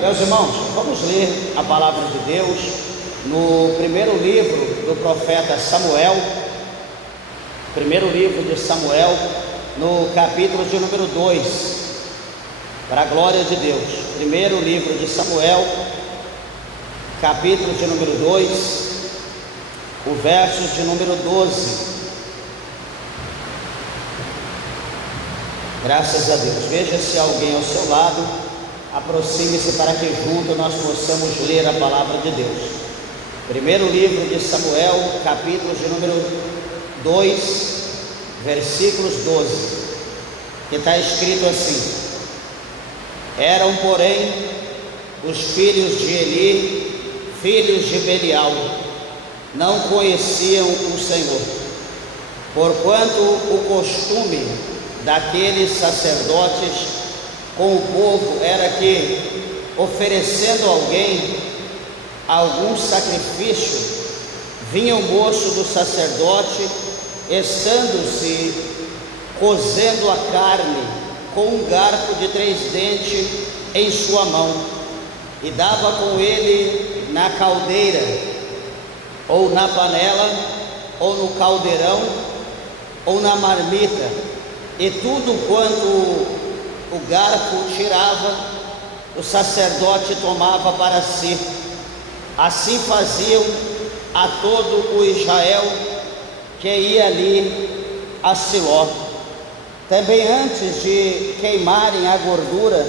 Meus irmãos, vamos ler a palavra de Deus no primeiro livro do profeta Samuel, primeiro livro de Samuel, no capítulo de número 2, para a glória de Deus. Primeiro livro de Samuel, capítulo de número 2, o verso de número 12. Graças a Deus. Veja se alguém ao seu lado, aproxime-se para que junto nós possamos ler a palavra de Deus. Primeiro livro de Samuel, capítulo de número 2, versículos 12, que está escrito assim: Eram, porém, os filhos de Eli, filhos de Belial, não conheciam o Senhor, porquanto o costume daqueles sacerdotes com o povo era que, oferecendo a alguém algum sacrifício, vinha o moço do sacerdote, estando-se cozendo a carne com um garfo de 3 dentes em sua mão, e dava com ele na caldeira, ou na panela, ou no caldeirão, ou na marmita, e tudo quanto o garfo tirava, o sacerdote tomava para si. Assim faziam a todo o Israel que ia ali a Siló. Também antes de queimarem a gordura,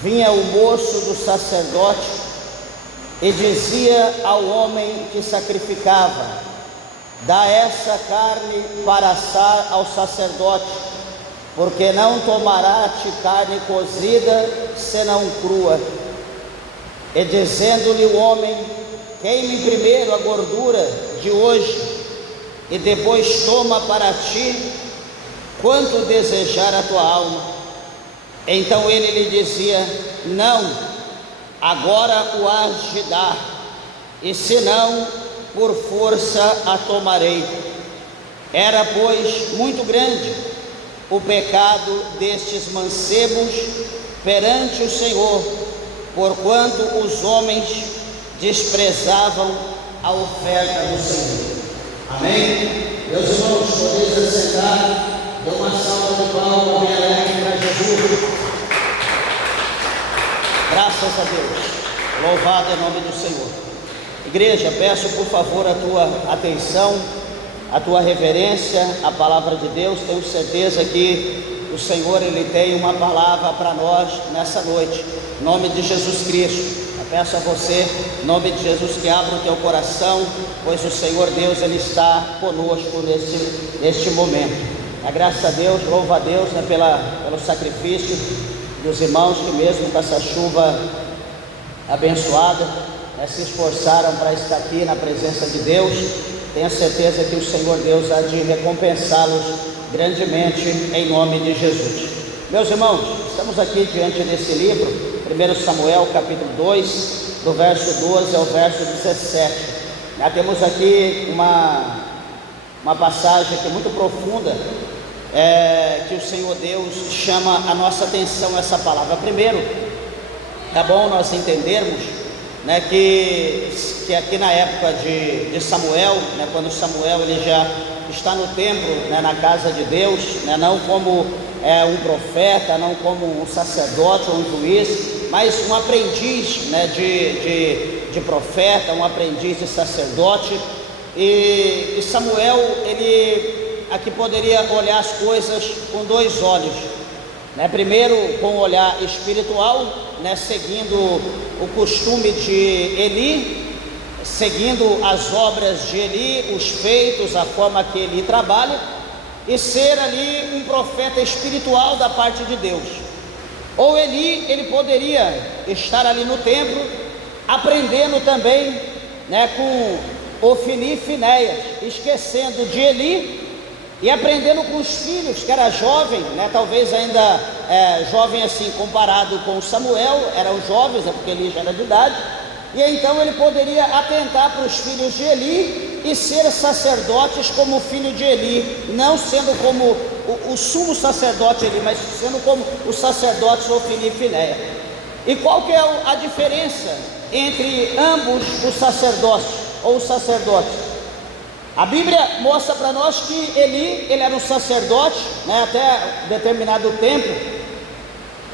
vinha o moço do sacerdote e dizia ao homem que sacrificava: dá essa carne para assar ao sacerdote, porque não tomará-te carne cozida, senão crua. E dizendo-lhe o homem: queime primeiro a gordura de hoje, e depois toma para ti quanto desejar a tua alma. Então ele lhe dizia: não, agora o hás de dar, e senão por força a tomarei. Era, pois, muito grande o pecado destes mancebos perante o Senhor, porquanto os homens desprezavam a oferta do Senhor. Amém? Meus irmãos, podeis assentar, dê uma salva de palmas bem alegre para Jesus. Graças a Deus, louvado é o nome do Senhor. Igreja, peço por favor a tua atenção, a tua reverência à palavra de Deus. Tenho certeza que o Senhor, Ele tem uma palavra para nós nessa noite, em nome de Jesus Cristo. Eu peço a você, em nome de Jesus, que abra o teu coração, pois o Senhor Deus, Ele está conosco neste momento. A graça a Deus, louva a Deus, né, pelo sacrifício dos irmãos que mesmo com essa chuva abençoada, se esforçaram para estar aqui na presença de Deus. Tenho certeza que o Senhor Deus há de recompensá-los grandemente em nome de Jesus. Meus irmãos, estamos aqui diante desse livro, 1 Samuel capítulo 2, do verso 12 ao verso 17. Temos aqui uma passagem aqui muito profunda, que o Senhor Deus chama a nossa atenção essa palavra. Primeiro, é bom nós entendermos, que aqui na época de Samuel, quando Samuel ele já está no templo, na casa de Deus, não como um profeta, não como um sacerdote ou um juiz, mas um aprendiz de profeta, um aprendiz de sacerdote. E Samuel, ele aqui poderia olhar as coisas com 2 olhos, primeiro com o olhar espiritual, seguindo o costume de Eli, seguindo as obras de Eli, os feitos, a forma que Eli trabalha, e ser ali um profeta espiritual da parte de Deus. Ou Eli, ele poderia estar ali no templo, aprendendo também, com Ofni e Finéias, esquecendo de Eli, e aprendendo com os filhos, que era jovem, talvez ainda jovem assim, comparado com Samuel, eram jovens, porque Eli já era de idade, e então ele poderia atentar para os filhos de Eli e ser sacerdotes como o filho de Eli, não sendo como o sumo sacerdote Eli, mas sendo como os sacerdotes Ofni e Finéias. E qual que é a diferença entre ambos os sacerdócios, ou os sacerdotes? A Bíblia mostra para nós que ele era um sacerdote, né, até determinado tempo.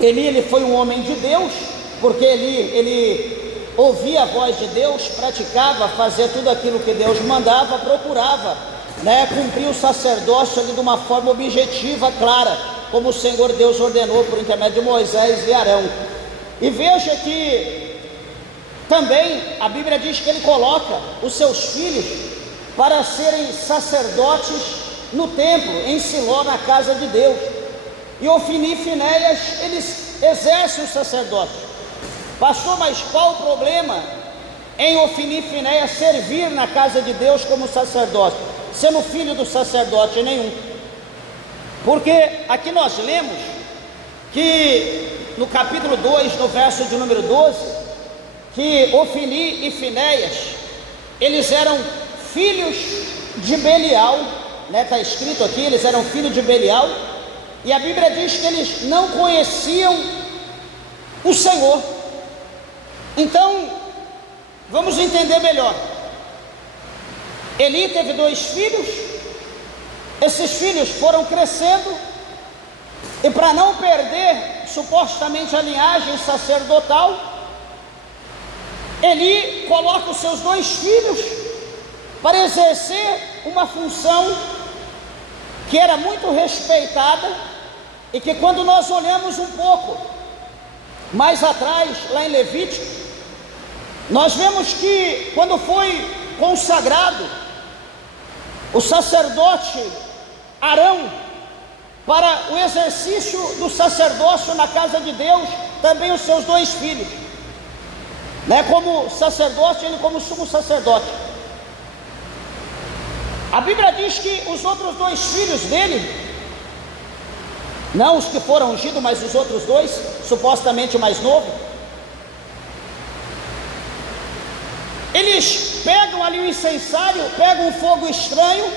Ele foi um homem de Deus, porque ele ouvia a voz de Deus, praticava, fazia tudo aquilo que Deus mandava, procurava, né, cumprir o sacerdócio ali de uma forma objetiva, clara, como o Senhor Deus ordenou por intermédio de Moisés e Arão. E veja que também a Bíblia diz que ele coloca os seus filhos para serem sacerdotes no templo, em Siló, na casa de Deus. E Ofni e Finéias, eles exercem o sacerdócio. Pastor, mas qual o problema em Ofni e Finéias servir na casa de Deus como sacerdote, sendo filho do sacerdote? Nenhum. Porque aqui nós lemos que no capítulo 2, no verso de número 12, que Ofni e Finéias, eles eram filhos de Belial, né? Está escrito aqui, eles eram filhos de Belial, e a Bíblia diz que eles não conheciam o Senhor. Então, vamos entender melhor. Eli teve 2 filhos, esses filhos foram crescendo, e para não perder supostamente a linhagem sacerdotal, Eli coloca os seus 2 filhos para exercer uma função que era muito respeitada, e que quando nós olhamos um pouco mais atrás, lá em Levítico, nós vemos que quando foi consagrado o sacerdote Arão para o exercício do sacerdócio na casa de Deus, também os seus 2 filhos, né, como sacerdote, ele como sumo sacerdote. A Bíblia diz que os outros 2 filhos dele, não os que foram ungidos, mas os outros 2, supostamente o mais novo, eles pegam ali o incensário, pegam um fogo estranho,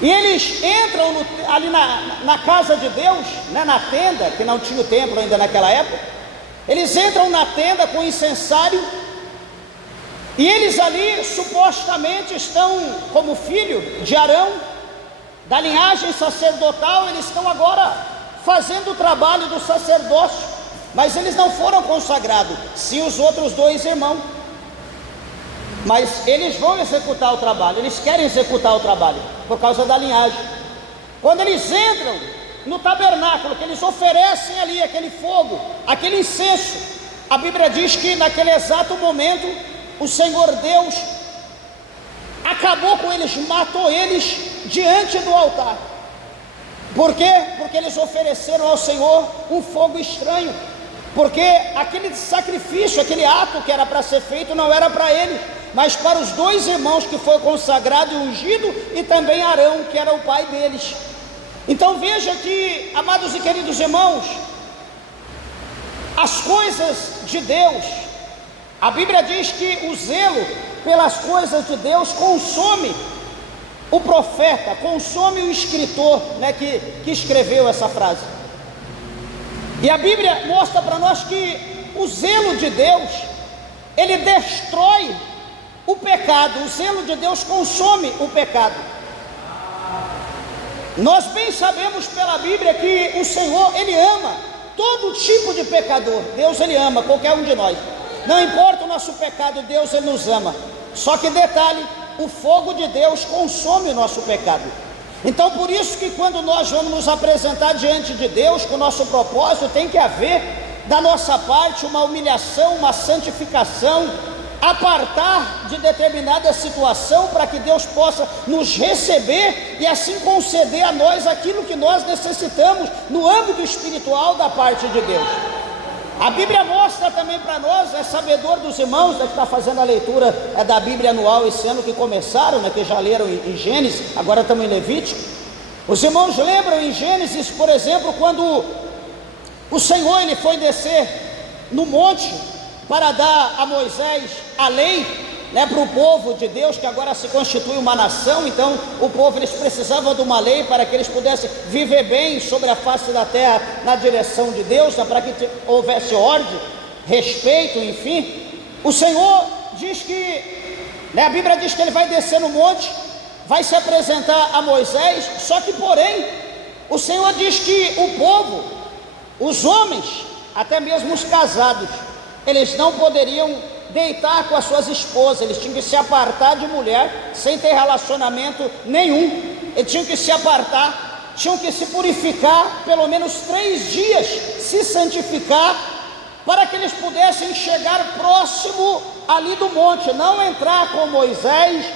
e eles entram ali na casa de Deus, né, na tenda, que não tinha o templo ainda naquela época. Eles entram na tenda com o incensário, e eles ali supostamente estão como filho de Arão, da linhagem sacerdotal. Eles estão agora fazendo o trabalho do sacerdócio, mas eles não foram consagrados, sim os outros 2 irmãos. Mas eles vão executar o trabalho, eles querem executar o trabalho, por causa da linhagem. Quando eles entram no tabernáculo, que eles oferecem ali aquele fogo, aquele incenso, a Bíblia diz que naquele exato momento, o Senhor Deus acabou com eles, matou eles diante do altar. Por quê? Porque eles ofereceram ao Senhor um fogo estranho, porque aquele sacrifício, aquele ato que era para ser feito, não era para eles, mas para os 2 irmãos que foi consagrado e ungido, e também Arão, que era o pai deles. Então veja que, amados e queridos irmãos, as coisas de Deus, a Bíblia diz que o zelo pelas coisas de Deus consome o profeta, consome o escritor, né, que escreveu essa frase. E a Bíblia mostra para nós que o zelo de Deus, ele destrói o pecado, o zelo de Deus consome o pecado. Nós bem sabemos pela Bíblia que o Senhor, ele ama todo tipo de pecador. Deus, ele ama qualquer um de nós, não importa o nosso pecado, Deus, ele nos ama. Só que detalhe, o fogo de Deus consome o nosso pecado. Então por isso que quando nós vamos nos apresentar diante de Deus com o nosso propósito, tem que haver da nossa parte uma humilhação, uma santificação, apartar de determinada situação, para que Deus possa nos receber e assim conceder a nós aquilo que nós necessitamos no âmbito espiritual da parte de Deus. A Bíblia mostra também para nós, é sabedor dos irmãos, que está fazendo a leitura da Bíblia anual esse ano, que começaram, né, que já leram em Gênesis, agora estamos em Levítico. Os irmãos lembram em Gênesis, por exemplo, quando o Senhor, ele foi descer no monte para dar a Moisés a lei, para o povo de Deus, que agora se constitui uma nação. Então o povo, eles precisavam de uma lei para que eles pudessem viver bem sobre a face da terra, na direção de Deus, para que houvesse ordem, respeito, enfim. O Senhor diz que, a Bíblia diz que ele vai descer no monte, vai se apresentar a Moisés. Só que porém, o Senhor diz que o povo, os homens, até mesmo os casados, eles não poderiam deitar com as suas esposas, eles tinham que se apartar de mulher, sem ter relacionamento nenhum. Eles tinham que se apartar, tinham que se purificar, pelo menos 3 dias, se santificar, para que eles pudessem chegar próximo ali do monte, não entrar com Moisés,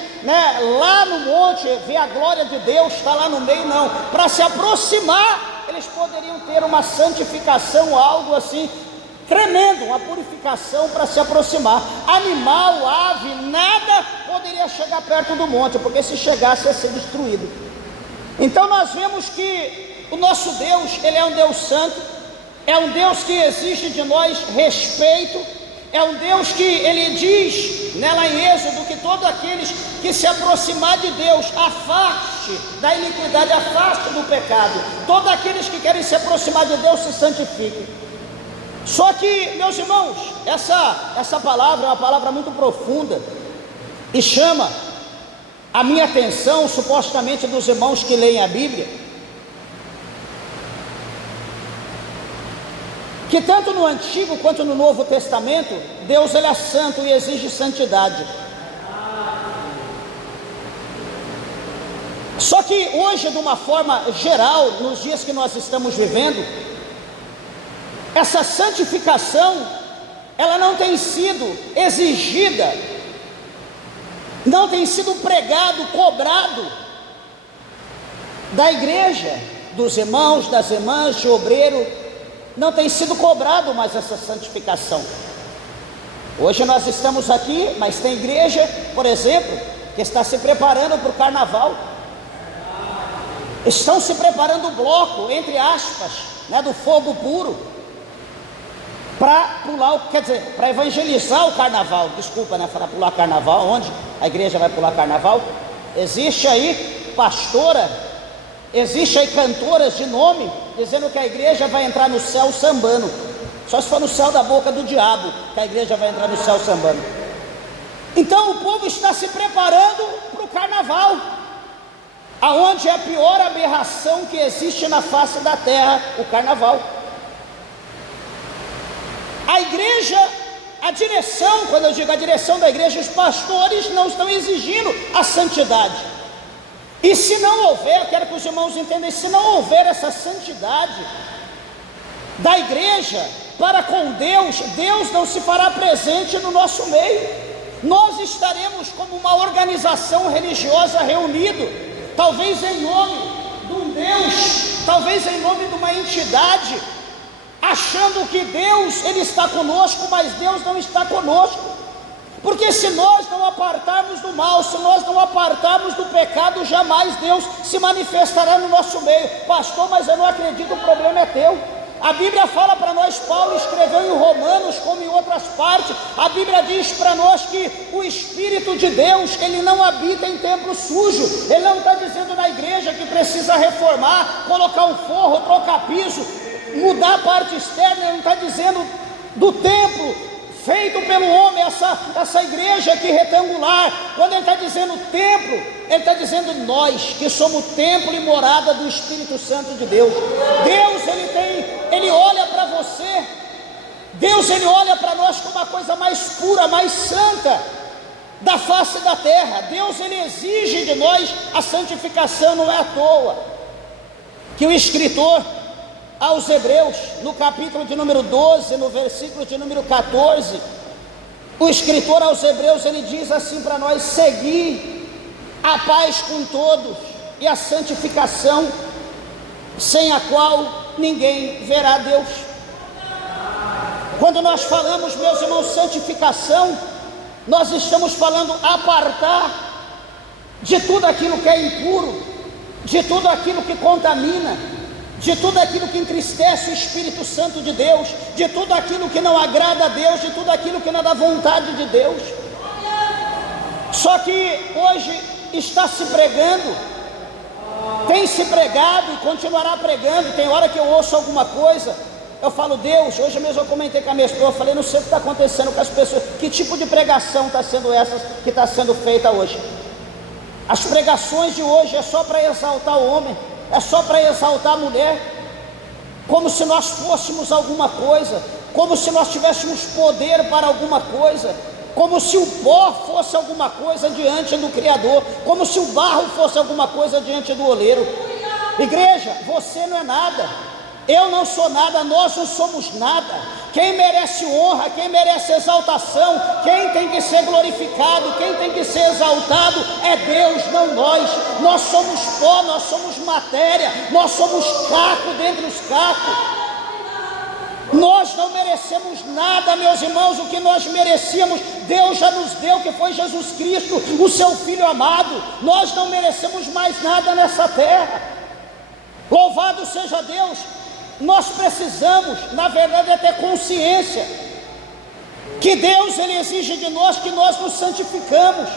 lá no monte, ver a glória de Deus, está lá no meio, não. Para se aproximar, eles poderiam ter uma santificação, algo assim tremendo, uma purificação para se aproximar. Animal, ave, nada poderia chegar perto do monte, porque se chegasse ia ser destruído. Então nós vemos que o nosso Deus, ele é um Deus santo, é um Deus que exige de nós respeito, é um Deus que ele diz, lá em Êxodo, que todos aqueles que se aproximar de Deus, afaste da iniquidade, afaste do pecado. Todos aqueles que querem se aproximar de Deus se santifiquem. Só que, meus irmãos, essa palavra é uma palavra muito profunda e chama a minha atenção, supostamente dos irmãos que leem a Bíblia, que tanto no Antigo quanto no Novo Testamento, Deus ele é santo e exige santidade. Só que hoje, de uma forma geral, nos dias que nós estamos vivendo, essa santificação, ela não tem sido exigida, não tem sido pregado, cobrado da igreja, dos irmãos, das irmãs, de obreiro, não tem sido cobrado mais essa santificação. Hoje nós estamos aqui, mas tem igreja, por exemplo, que está se preparando para o carnaval, estão se preparando o bloco, entre aspas, do fogo puro, para pular, quer dizer, para evangelizar o carnaval. Desculpa, para pular carnaval, onde a igreja vai pular carnaval? Existe aí pastora, existe aí cantoras de nome, dizendo que a igreja vai entrar no céu sambando. Só se for no céu da boca do diabo, que a igreja vai entrar no céu sambando. Então o povo está se preparando para o carnaval, aonde é a pior aberração que existe na face da terra, o carnaval. A igreja, a direção, quando eu digo a direção da igreja, os pastores não estão exigindo a santidade. E se não houver, quero que os irmãos entendam, se não houver essa santidade da igreja para com Deus, Deus não se fará presente no nosso meio. Nós estaremos como uma organização religiosa reunido, talvez em nome de um Deus, talvez em nome de uma entidade, achando que Deus ele está conosco, mas Deus não está conosco. Porque se nós não apartarmos do mal, se nós não apartarmos do pecado, jamais Deus se manifestará no nosso meio. Pastor, mas eu não acredito, o problema é teu. A Bíblia fala para nós, Paulo escreveu em Romanos, como em outras partes, a Bíblia diz para nós que o Espírito de Deus, ele não habita em templo sujo. Ele não está dizendo na igreja que precisa reformar, colocar um forro, trocar piso, mudar a parte externa. Ele não está dizendo do templo feito pelo homem, essa igreja aqui retangular. Quando ele está dizendo templo, ele está dizendo nós, que somos templo e morada do Espírito Santo de Deus. Deus, ele olha para você, Deus, ele olha para nós como uma coisa mais pura, mais santa da face da terra. Deus, ele exige de nós a santificação. Não é à toa que o escritor aos Hebreus, no capítulo de número 12, no versículo de número 14, o escritor aos Hebreus, ele diz assim para nós: segui a paz com todos e a santificação, sem a qual ninguém verá Deus. Quando nós falamos, meus irmãos, santificação, nós estamos falando apartar de tudo aquilo que é impuro, de tudo aquilo que contamina, de tudo aquilo que entristece o Espírito Santo de Deus, de tudo aquilo que não agrada a Deus, de tudo aquilo que não é da vontade de Deus. Só que hoje está se pregando, tem se pregado e continuará pregando. Tem hora que eu ouço alguma coisa, eu falo: Deus, hoje mesmo eu comentei com a minha esposa, falei: não sei o que está acontecendo com as pessoas, que tipo de pregação está sendo essa que está sendo feita hoje? As pregações de hoje é só para exaltar o homem, é só para exaltar a mulher, como se nós fôssemos alguma coisa, como se nós tivéssemos poder para alguma coisa, como se o pó fosse alguma coisa diante do Criador, como se o barro fosse alguma coisa diante do oleiro. Igreja, você não é nada, eu não sou nada, nós não somos nada. Quem merece honra, quem merece exaltação, quem tem que ser glorificado, quem tem que ser exaltado é Deus, não nós. Nós somos pó, nós somos matéria, nós somos caco dentre os cacos. Nós não merecemos nada, meus irmãos. O que nós merecíamos, Deus já nos deu, que foi Jesus Cristo, o seu Filho amado. Nós não merecemos mais nada nessa terra. Louvado seja Deus. Nós precisamos, na verdade, é ter consciência que Deus, Ele exige de nós que nós nos santificamos,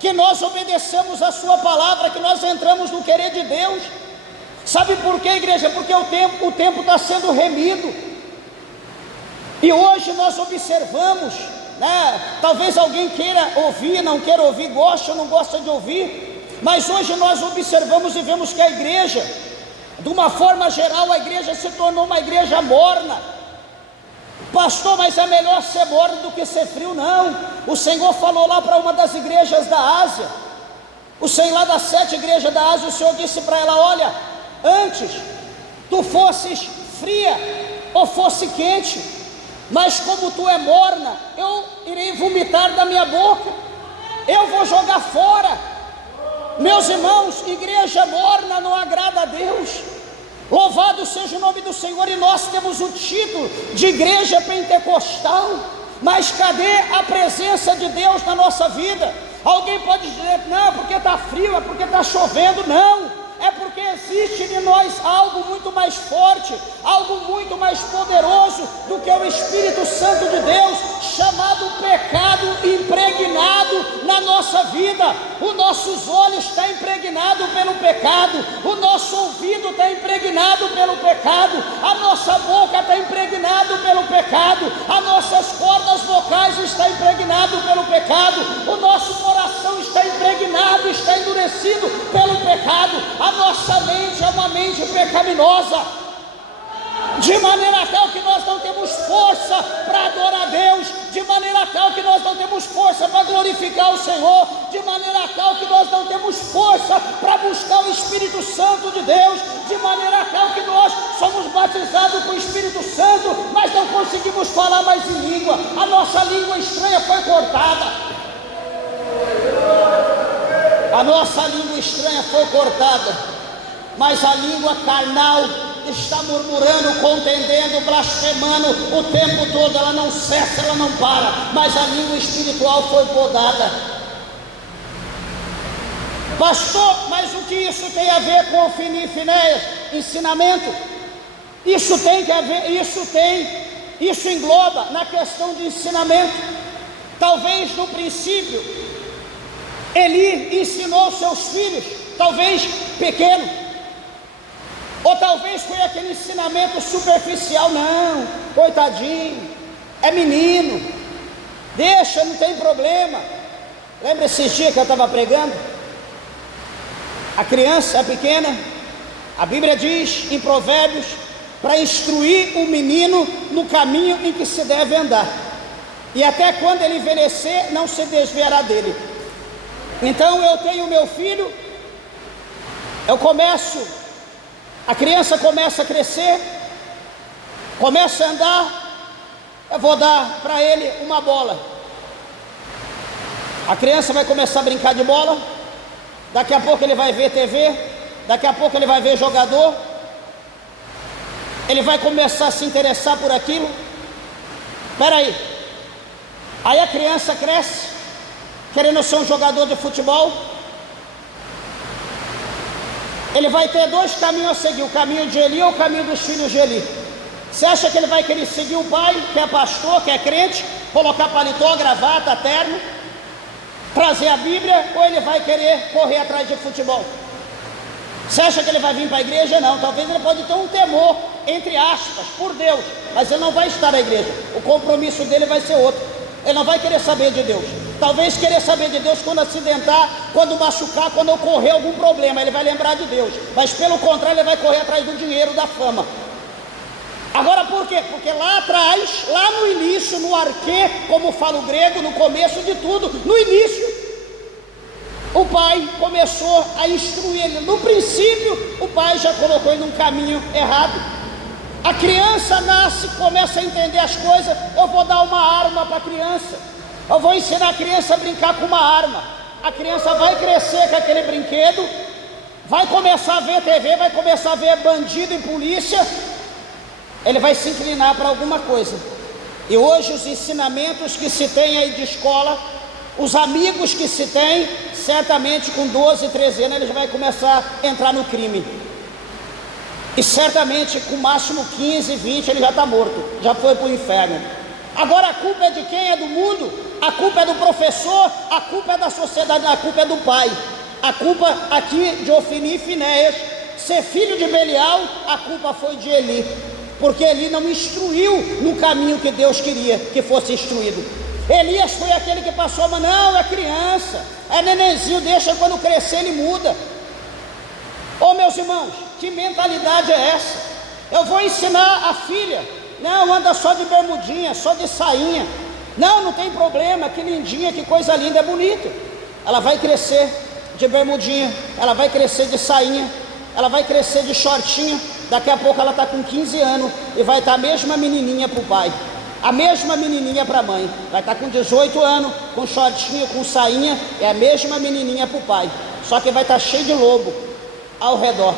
que nós obedeçamos a sua palavra, que nós entramos no querer de Deus. Sabe por quê, igreja? Porque o tempo está sendo remido, e hoje nós observamos, né? Talvez alguém queira ouvir, não queira ouvir, gosta ou não gosta de ouvir, mas hoje nós observamos e vemos que a igreja, de uma forma geral, a igreja se tornou uma igreja morna. Pastor, mas é melhor ser morno do que ser frio? Não. O Senhor falou lá para uma das igrejas da Ásia, o Senhor lá das 7 igrejas da Ásia, o Senhor disse para ela: olha, antes tu fosses fria ou fosse quente, mas como tu é morna, eu irei vomitar da minha boca, eu vou jogar fora. Meus irmãos, igreja morna não agrada a Deus. Louvado seja o nome do Senhor. E nós temos o título de igreja pentecostal, mas cadê a presença de Deus na nossa vida? Alguém pode dizer: não, porque está frio, é porque está chovendo. Não, é porque existe em nós algo muito mais forte, algo muito mais poderoso do que o Espírito Santo de Deus, chamado pecado, impregnado na nossa vida. Os nossos olhos estão impregnados pelo pecado, o nosso ouvido está impregnado pelo pecado, a nossa boca está impregnada pelo pecado, as nossas cordas vocais estão impregnadas pelo pecado, o nosso coração está impregnado, está endurecido pelo pecado. A nossa mente é uma mente pecaminosa, de maneira tal que nós não temos força para adorar a Deus, de maneira tal que nós não temos força para glorificar o Senhor, de maneira tal que nós não temos força para buscar o Espírito Santo de Deus, de maneira tal que nós somos batizados com o Espírito Santo, mas não conseguimos falar mais em língua. A nossa língua estranha foi cortada. A nossa língua estranha foi cortada, mas a língua carnal está murmurando, contendendo, blasfemando o tempo todo. Ela não cessa, ela não para, mas a língua espiritual foi podada. Pastor, mas o que isso tem a ver com o Fini e Finéias? Ensinamento. Isso tem que haver, isso engloba na questão de ensinamento. Talvez no princípio Eli ensinou seus filhos, talvez pequeno, ou talvez foi aquele ensinamento superficial. Não, coitadinho, é menino, deixa, não tem problema. Lembra esses dias que eu estava pregando? A criança é pequena, a Bíblia diz em Provérbios, para instruir o menino no caminho em que se deve andar, e até quando ele envelhecer, não se desviará dele. Então eu tenho meu filho, a criança começa a crescer, começa a andar, eu vou dar para ele uma bola. A criança vai começar a brincar de bola, daqui a pouco ele vai ver TV, daqui a pouco ele vai ver jogador, ele vai começar a se interessar por aquilo. Espera aí a criança cresce, querendo ser um jogador de futebol. Ele vai ter 2 caminhos a seguir: o caminho de Eli ou o caminho dos filhos de Eli. Você acha que ele vai querer seguir o pai, que é pastor, que é crente, colocar paletó, gravata, terno? trazer a Bíblia ou ele vai querer correr atrás de futebol? Você acha que ele vai vir para a igreja? Não, talvez ele pode ter um temor, entre aspas, por Deus, mas ele não vai estar na igreja, o compromisso dele vai ser outro, ele não vai querer saber de Deus. Talvez querer saber de Deus quando acidentar, quando machucar, quando ocorrer algum problema, ele vai lembrar de Deus, mas pelo contrário ele vai correr atrás do dinheiro, da fama. Agora por quê? Porque lá atrás, lá no início, no arquê, como fala o grego, no começo de tudo, no início, o pai começou a instruir ele. No princípio, o pai já colocou ele num caminho errado. A criança nasce, começa a entender as coisas. Eu vou dar uma arma para a criança, eu vou ensinar a criança a brincar com uma arma. A criança vai crescer com aquele brinquedo, vai começar a ver TV, vai começar a ver bandido e polícia, ele vai se inclinar para alguma coisa. E hoje os ensinamentos que se tem aí de escola, os amigos que se tem, certamente com 12, 13 anos ele vai começar a entrar no crime. E certamente com máximo 15, 20 ele já está morto, já foi para o inferno. Agora a culpa é de quem? É do mundo? A culpa é do professor? A culpa é da sociedade? A culpa é do pai. A culpa aqui de Ofni e Finéias ser filho de Belial, a culpa foi de Eli, porque Eli não instruiu no caminho que Deus queria que fosse instruído. Elias foi aquele que passou, mas não, é criança, é nenenzinho, deixa, quando crescer ele muda. Ô meus irmãos, que mentalidade é essa? Eu vou ensinar a filha, não, anda só de bermudinha, só de sainha, não tem problema, que lindinha, que coisa linda, é bonito. Ela vai crescer de bermudinha, ela vai crescer de sainha, ela vai crescer de shortinho, daqui a pouco ela está com 15 anos e vai estar a mesma menininha para o pai, a mesma menininha para a mãe, vai estar com 18 anos, com shortinho, com sainha, é a mesma menininha para o pai, só que vai estar cheio de lobo ao redor,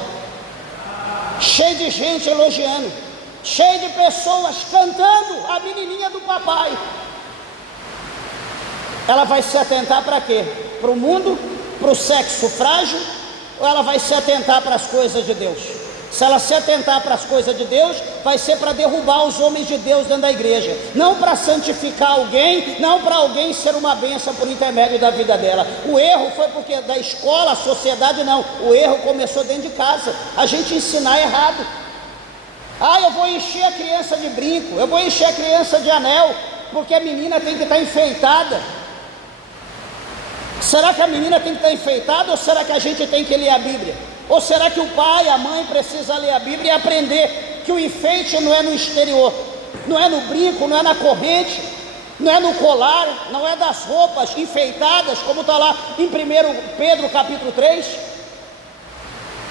cheio de gente elogiando, cheio de pessoas cantando a menininha do papai. Ela vai se atentar para quê? Para o mundo, para o sexo frágil, ou ela vai se atentar para as coisas de Deus? Se ela se atentar para as coisas de Deus, vai ser para derrubar os homens de Deus dentro da igreja, não para santificar alguém, não para alguém ser uma bênção por intermédio da vida dela. O erro foi porque da escola, a sociedade não, o erro começou dentro de casa, a gente ensinar errado. Eu vou encher a criança de brinco, eu vou encher a criança de anel, porque a menina tem que estar enfeitada. Será que a menina tem que estar enfeitada, ou será que a gente tem que ler a Bíblia? Ou será que o pai, a mãe precisa ler a Bíblia e aprender que o enfeite não é no exterior, não é no brinco, não é na corrente, não é no colar, não é das roupas enfeitadas, como está lá em 1 Pedro capítulo 3.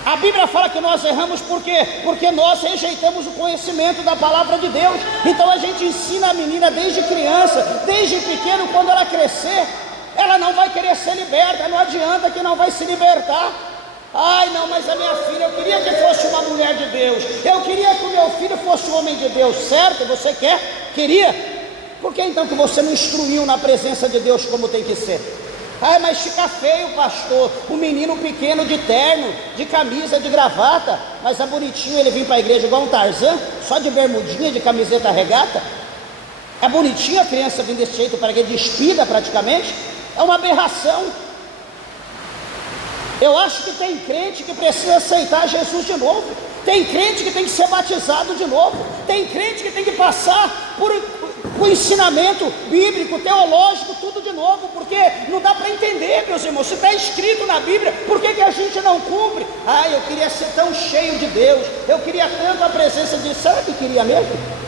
A Bíblia fala que nós erramos por quê? Porque nós rejeitamos o conhecimento da palavra de Deus. Então a gente ensina a menina desde criança, desde pequeno, quando ela crescer, ela não vai querer ser liberta, não adianta que não vai se libertar. Não, mas a minha filha, eu queria que fosse uma mulher de Deus, eu queria que o meu filho fosse um homem de Deus, certo? Você quer? Queria? Por que então que você não instruiu na presença de Deus como tem que ser? Mas fica feio, pastor, o menino pequeno de terno, de camisa, de gravata, mas é bonitinho ele vir para a igreja igual um Tarzan, só de bermudinha, de camiseta regata. É bonitinho a criança vir desse jeito para a igreja, despida praticamente. É uma aberração. Eu acho que tem crente que precisa aceitar Jesus de novo, tem crente que tem que ser batizado de novo, tem crente que tem que passar por o ensinamento bíblico, teológico, tudo de novo, porque não dá para entender, meus irmãos, se está escrito na Bíblia, por que a gente não cumpre? Eu queria ser tão cheio de Deus, eu queria tanto a presença de Deus. Será que queria mesmo?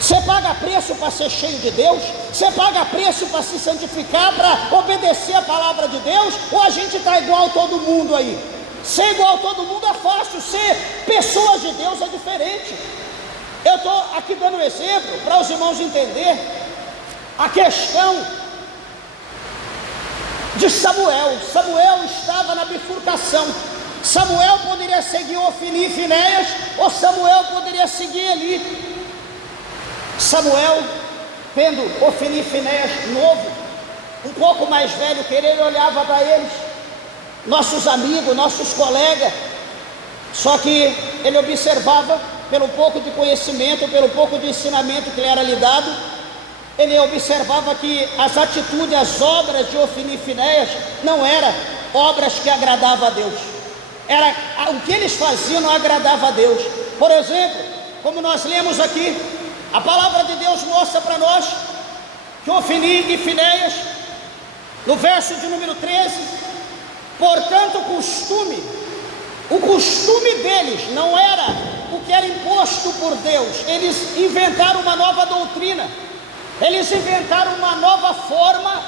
Você paga preço para ser cheio de Deus? Você paga preço para se santificar, para obedecer a palavra de Deus? Ou a gente está igual a todo mundo aí? Ser igual a todo mundo é fácil, ser pessoas de Deus é diferente. Eu estou aqui dando um exemplo para os irmãos entenderem a questão de Samuel. Samuel estava na bifurcação. Samuel poderia seguir Ofni e Finéias, ou Samuel poderia seguir Eli. Samuel, tendo Ofni e Finéias novo, um pouco mais velho que ele olhava para eles, nossos amigos, nossos colegas, só que ele observava, pelo pouco de conhecimento, pelo pouco de ensinamento que lhe era lhe dado, ele observava que as atitudes, as obras de Ofni e Finéias não eram obras que agradavam a Deus. O que eles faziam não agradava a Deus. Por exemplo, como nós lemos aqui, a palavra de Deus mostra para nós que Ofni e Finéias, no verso de número 13, portanto o costume deles não era o que era imposto por Deus. Eles inventaram uma nova doutrina, eles inventaram uma nova forma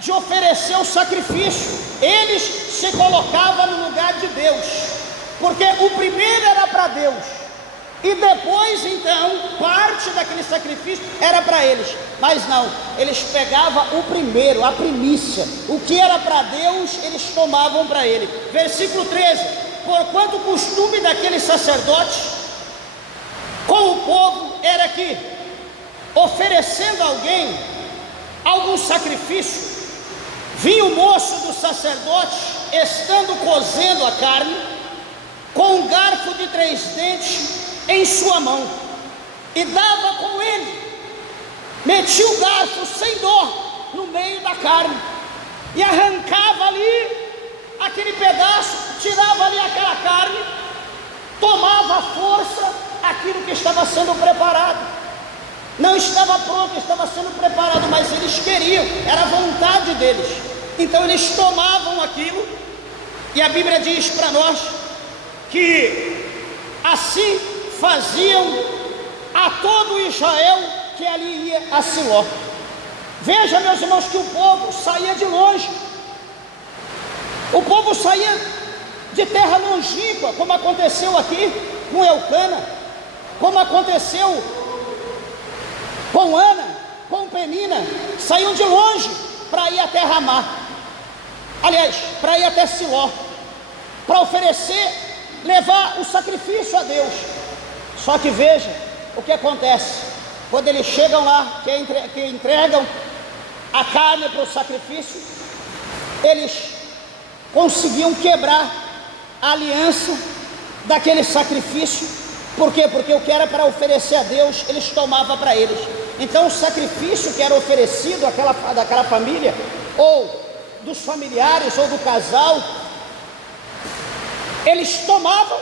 de oferecer o sacrifício. Eles se colocavam no lugar de Deus, porque o primeiro era para Deus, e depois então parte daquele sacrifício era para eles. Mas não, eles pegavam o primeiro, a primícia, o que era para Deus eles tomavam para ele. Versículo 13: porquanto o costume daqueles sacerdotes com o povo era que, oferecendo a alguém algum sacrifício, vinha o moço do sacerdote, estando cozendo a carne, com um garfo de 3 dentes em sua mão, e dava com ele, metia o garfo sem dó no meio da carne, e arrancava ali aquele pedaço, tirava ali aquela carne, tomava à força aquilo que estava sendo preparado. Não estava pronto, estava sendo preparado, mas eles queriam, era a vontade deles. Então eles tomavam aquilo, e a Bíblia diz para nós que assim faziam a todo Israel que ali ia a Siló. Veja, meus irmãos, que o povo saía de longe, o povo saía de terra longínqua, como aconteceu aqui com Eucana, como aconteceu com Ana, com Penina, saíam de longe para ir até Ramá, aliás, para ir até Siló, para oferecer, levar o sacrifício a Deus. Só que veja o que acontece, quando eles chegam lá, que entregam a carne para o sacrifício, eles conseguiam quebrar a aliança daquele sacrifício. Por quê? Porque o que era para oferecer a Deus, eles tomavam para eles. Então o sacrifício que era oferecido daquela família, ou dos familiares, ou do casal, eles tomavam,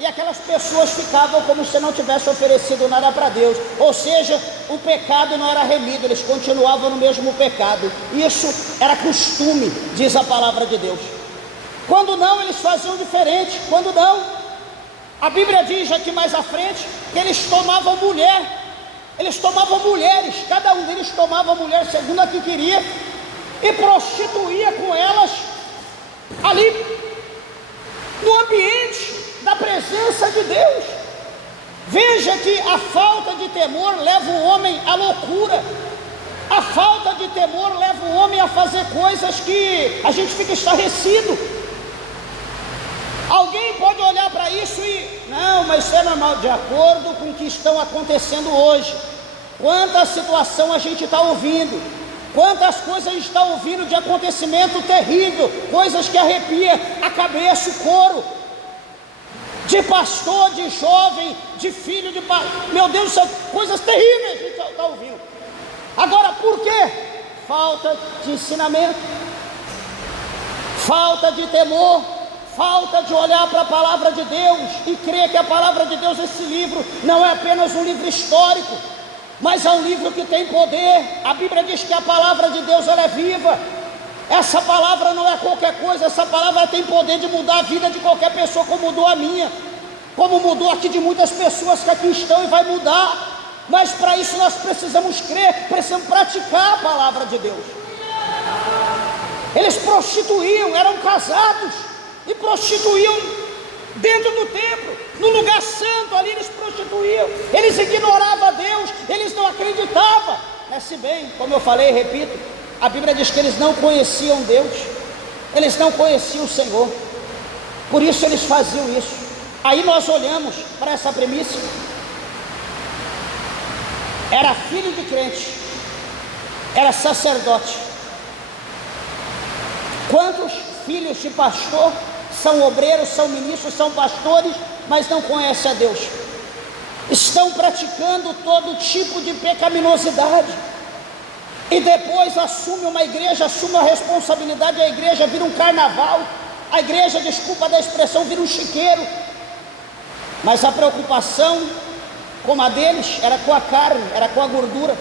e aquelas pessoas ficavam como se não tivesse oferecido nada para Deus. Ou seja, o pecado não era remido, eles continuavam no mesmo pecado. Isso era costume, diz a palavra de Deus. Quando não, eles faziam diferente. Quando não, a Bíblia diz aqui mais à frente que eles tomavam eles tomavam mulheres, cada um deles tomava a mulher segundo a que queria, e prostituía com elas ali no ambiente da presença de Deus. Veja que a falta de temor leva o homem à loucura. A falta de temor leva o homem a fazer coisas que a gente fica estarrecido. Alguém pode olhar para isso e, não, mas isso é normal, de acordo com o que estão acontecendo hoje. Quanta situação a gente está ouvindo, quantas coisas a gente está ouvindo de acontecimento terrível, coisas que arrepia a cabeça, o couro, de pastor, de jovem, de filho, de pai. Meu Deus, são coisas terríveis que a gente está ouvindo. Agora, por quê? Falta de ensinamento, falta de temor, falta de olhar para a palavra de Deus e crer que a palavra de Deus, esse livro, não é apenas um livro histórico, mas é um livro que tem poder. A Bíblia diz que a palavra de Deus, ela é viva. Essa palavra não é qualquer coisa, essa palavra tem poder de mudar a vida de qualquer pessoa, como mudou a minha, como mudou aqui de muitas pessoas que aqui estão, e vai mudar. Mas para isso nós precisamos crer, precisamos praticar a palavra de Deus. Eles prostituíam, eram casados e prostituíam dentro do templo, no lugar santo, ali eles prostituíam. Eles ignoravam a Deus, eles não acreditavam. Mas se bem, como eu falei e repito, a Bíblia diz que eles não conheciam Deus, eles não conheciam o Senhor, por isso eles faziam isso. Aí nós olhamos para essa premissa. Era filho de crente, era sacerdote. Quantos filhos de pastor são obreiros, são ministros, são pastores, mas não conhecem a Deus? Estão praticando todo tipo de pecaminosidade, e depois assume uma igreja, assume a responsabilidade, a igreja vira um carnaval, a igreja, desculpa da expressão, vira um chiqueiro. Mas a preocupação, como a deles, era com a carne, era com a gordura.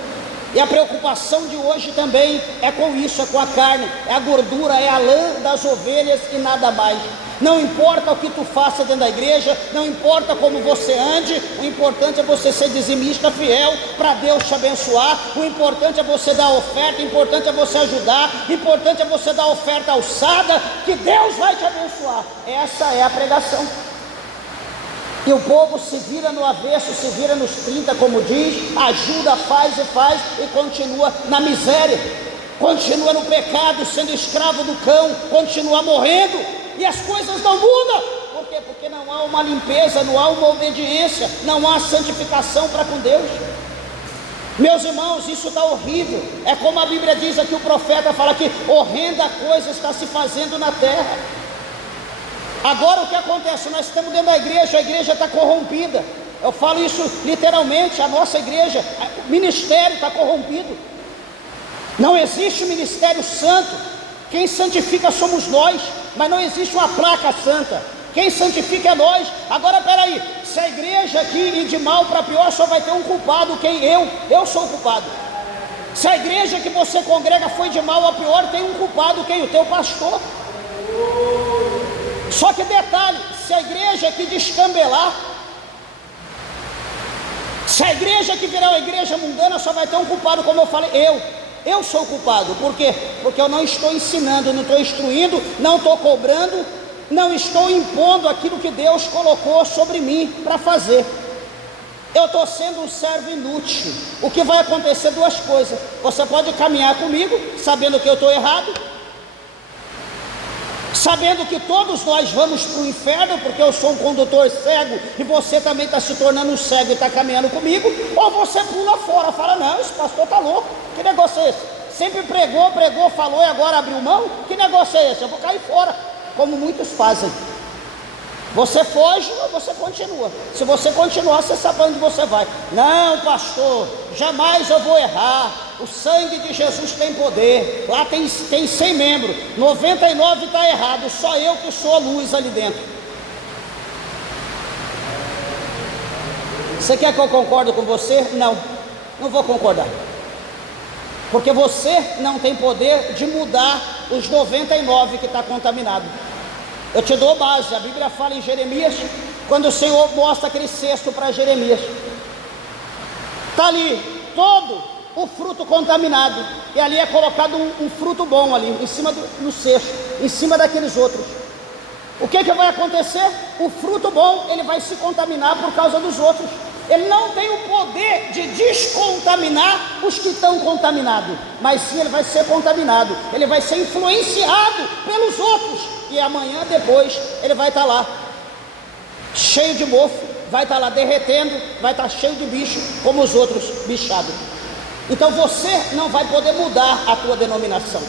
E a preocupação de hoje também é com isso, é com a carne, é a gordura, é a lã das ovelhas e nada mais. Não importa o que tu faça dentro da igreja, não importa como você ande, o importante é você ser dizimista fiel para Deus te abençoar. O importante é você dar oferta, o importante é você ajudar, o importante é você dar oferta alçada, que Deus vai te abençoar. Essa é a pregação. E o povo se vira no avesso, se vira nos 30, como diz, ajuda, faz e continua na miséria, continua no pecado, sendo escravo do cão, continua morrendo, e as coisas não mudam. Por quê? Porque não há uma limpeza, não há uma obediência, não há santificação para com Deus. Meus irmãos, isso está horrível. É como a Bíblia diz aqui, o profeta fala que horrenda coisa está se fazendo na terra. Agora o que acontece? Nós estamos dentro da igreja, a igreja está corrompida. Eu falo isso literalmente, a nossa igreja, o ministério está corrompido. Não existe ministério santo. Quem santifica somos nós, mas não existe uma placa santa. Quem santifica é nós. Agora peraí, se a igreja aqui ir de mal para pior, só vai ter um culpado. Quem? Eu sou o culpado. Se a igreja que você congrega foi de mal a pior, tem um culpado. Quem? O teu pastor. Só que detalhe, se a igreja que descambelar, se a igreja que virar uma igreja mundana, só vai ter um culpado, como eu falei, eu sou o culpado. Por quê? Porque eu não estou ensinando, não estou instruindo, não estou cobrando, não estou impondo aquilo que Deus colocou sobre mim para fazer. Eu estou sendo um servo inútil. O que vai acontecer? Duas coisas: você pode caminhar comigo, sabendo que eu estou errado, sabendo que todos nós vamos para o inferno, porque eu sou um condutor cego e você também está se tornando um cego e está caminhando comigo, ou você pula fora, fala: não, esse pastor está louco, que negócio é esse? Sempre pregou, falou e agora abriu mão? Que negócio é esse? Eu vou cair fora, como muitos fazem. Você foge ou você continua? Se você continuar, você sabe onde você vai. Não, pastor, jamais eu vou errar. O sangue de Jesus tem poder. Lá tem 100 membros, 99 está errado, só eu que sou a luz ali dentro. Você quer que eu concorde com você? Não vou concordar. Porque você não tem poder de mudar os 99 que está contaminado. Eu te dou base, a Bíblia fala em Jeremias, quando o Senhor mostra aquele cesto para Jeremias, está ali todo o fruto contaminado, e ali é colocado um fruto bom ali, em cima do cesto, em cima daqueles outros. O que vai acontecer? O fruto bom, ele vai se contaminar por causa dos outros. Ele não tem o poder de descontaminar os que estão contaminados, mas sim ele vai ser contaminado, ele vai ser influenciado pelos outros, e amanhã depois ele vai estar lá, cheio de mofo, vai estar lá derretendo, vai estar cheio de bicho, como os outros bichados. Então você não vai poder mudar a tua denominação,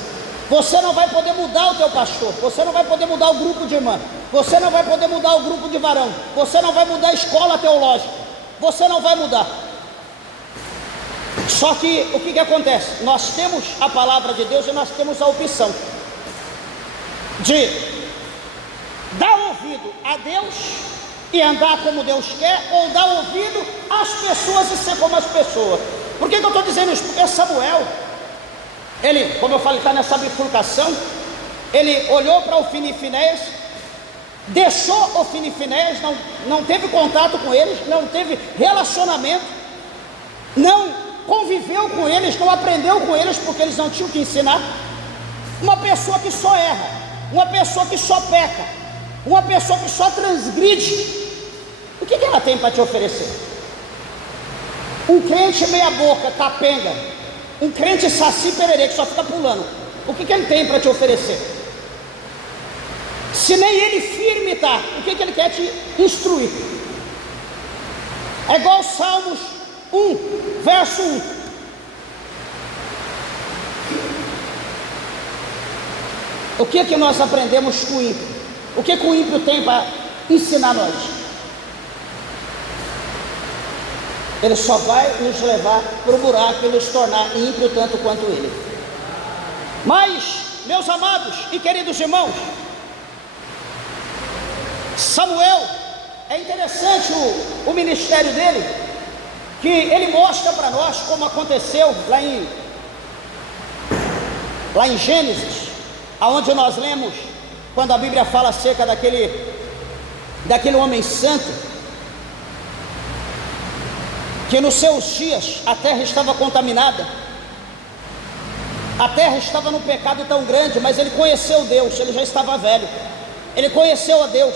você não vai poder mudar o teu pastor, você não vai poder mudar o grupo de irmã, você não vai poder mudar o grupo de varão, você não vai mudar a escola teológica, você não vai mudar. Só que o que acontece? Nós temos a palavra de Deus e nós temos a opção de dar ouvido a Deus e andar como Deus quer, ou dar ouvido às pessoas e ser como as pessoas. Por que eu estou dizendo isso? Porque Samuel, ele, como eu falei, está nessa bifurcação. Ele olhou para Ofni e Finéias, deixou Ofni e Finéias, não teve contato com eles, não teve relacionamento, não conviveu com eles, não aprendeu com eles, porque eles não tinham que ensinar. Uma pessoa que só erra, uma pessoa que só peca, uma pessoa que só transgride, o que ela tem para te oferecer? Um crente meia boca, capenga, um crente saci pererê que só fica pulando, o que ele tem para te oferecer? Se nem ele firme está, o que ele quer te instruir? É igual Salmos 1, verso 1. O que nós aprendemos com o ímpio? O que o ímpio tem para ensinar nós? Ele só vai nos levar para o buraco e nos tornar ímpio tanto quanto ele. Mas, meus amados e queridos irmãos, Samuel, é interessante o ministério dele, que ele mostra para nós como aconteceu lá em Gênesis, aonde nós lemos, quando a Bíblia fala acerca daquele homem santo, que nos seus dias a terra estava contaminada, a terra estava num pecado tão grande, mas ele conheceu Deus, ele já estava velho, ele conheceu a Deus,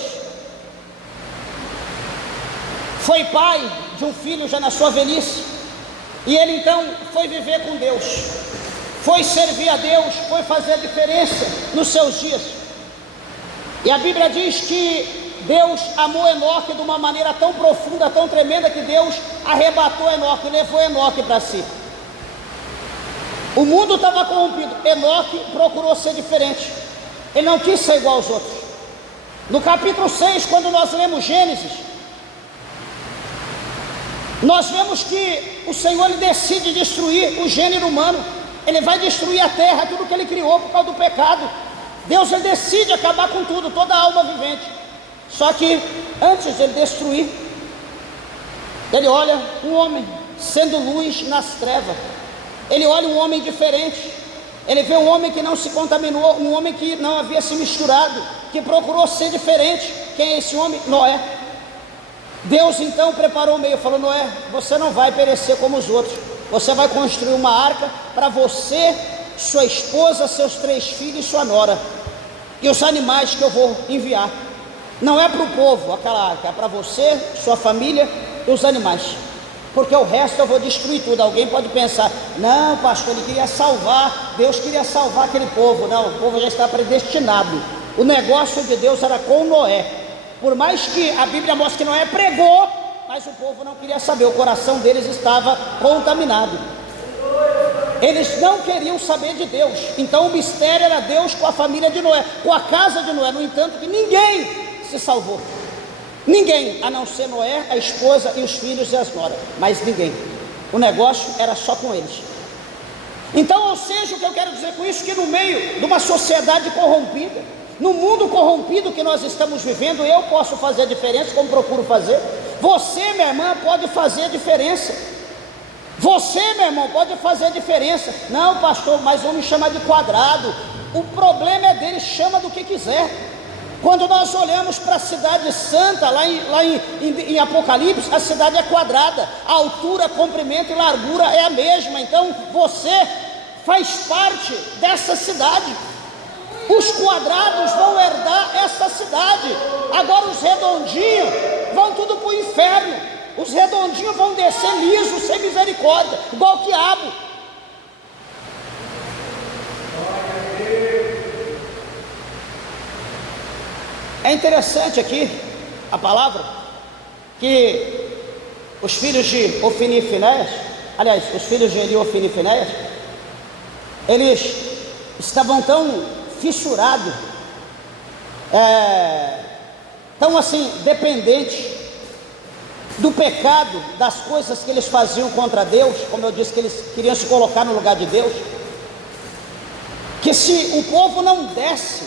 foi pai de um filho já na sua velhice, e ele então foi viver com Deus, foi servir a Deus, foi fazer a diferença nos seus dias. E a Bíblia diz que Deus amou Enoque de uma maneira tão profunda, tão tremenda, que Deus arrebatou Enoque, levou Enoque para si. O mundo estava corrompido, Enoque procurou ser diferente, ele não quis ser igual aos outros. No capítulo 6, quando nós lemos Gênesis, nós vemos que o Senhor ele decide destruir o gênero humano, ele vai destruir a terra, tudo que ele criou por causa do pecado. Deus ele decide acabar com tudo, toda a alma vivente. Só que antes de ele destruir, ele olha um homem sendo luz nas trevas, ele olha um homem diferente, ele vê um homem que não se contaminou, um homem que não havia se misturado, que procurou ser diferente. Quem é esse homem? Noé. Deus então preparou o meio, falou: Noé, você não vai perecer como os outros, você vai construir uma arca para você, sua esposa, seus 3 filhos e sua nora, e os animais que eu vou enviar. Não é para o povo aquela arca, é para você, sua família e os animais, porque o resto eu vou destruir tudo. Alguém pode pensar: não, pastor, ele queria salvar, Deus queria salvar aquele povo. Não, o povo já está predestinado. O negócio de Deus era com Noé. Por mais que a Bíblia mostre que Noé pregou, mas o povo não queria saber, o coração deles estava contaminado, eles não queriam saber de Deus. Então o mistério era Deus com a família de Noé, com a casa de Noé. No entanto, que ninguém se salvou, ninguém, a não ser Noé, a esposa e os filhos e as noras, mas ninguém. O negócio era só com eles. Então, ou seja, o que eu quero dizer com isso, que no meio de uma sociedade corrompida, no mundo corrompido que nós estamos vivendo, eu posso fazer a diferença, como procuro fazer. Você, minha irmã, pode fazer a diferença. Você, meu irmão, pode fazer a diferença. Não, pastor, mas vão me chamar de quadrado. O problema é dele, chama do que quiser. Quando nós olhamos para a cidade santa, lá em Apocalipse, a cidade é quadrada, a altura, comprimento e largura é a mesma. Então você faz parte dessa cidade. Os quadrados vão herdar essa cidade, agora os redondinhos vão tudo para o inferno. Os redondinhos vão descer lisos, sem misericórdia, igual o quiabo. É interessante aqui a palavra, que os filhos de Ofni e Finéias, aliás, os filhos de Eli, Ofni e Finéias, eles estavam tão fissurados, tão assim, dependentes do pecado, das coisas que eles faziam contra Deus, como eu disse, que eles queriam se colocar no lugar de Deus, que se o povo não desse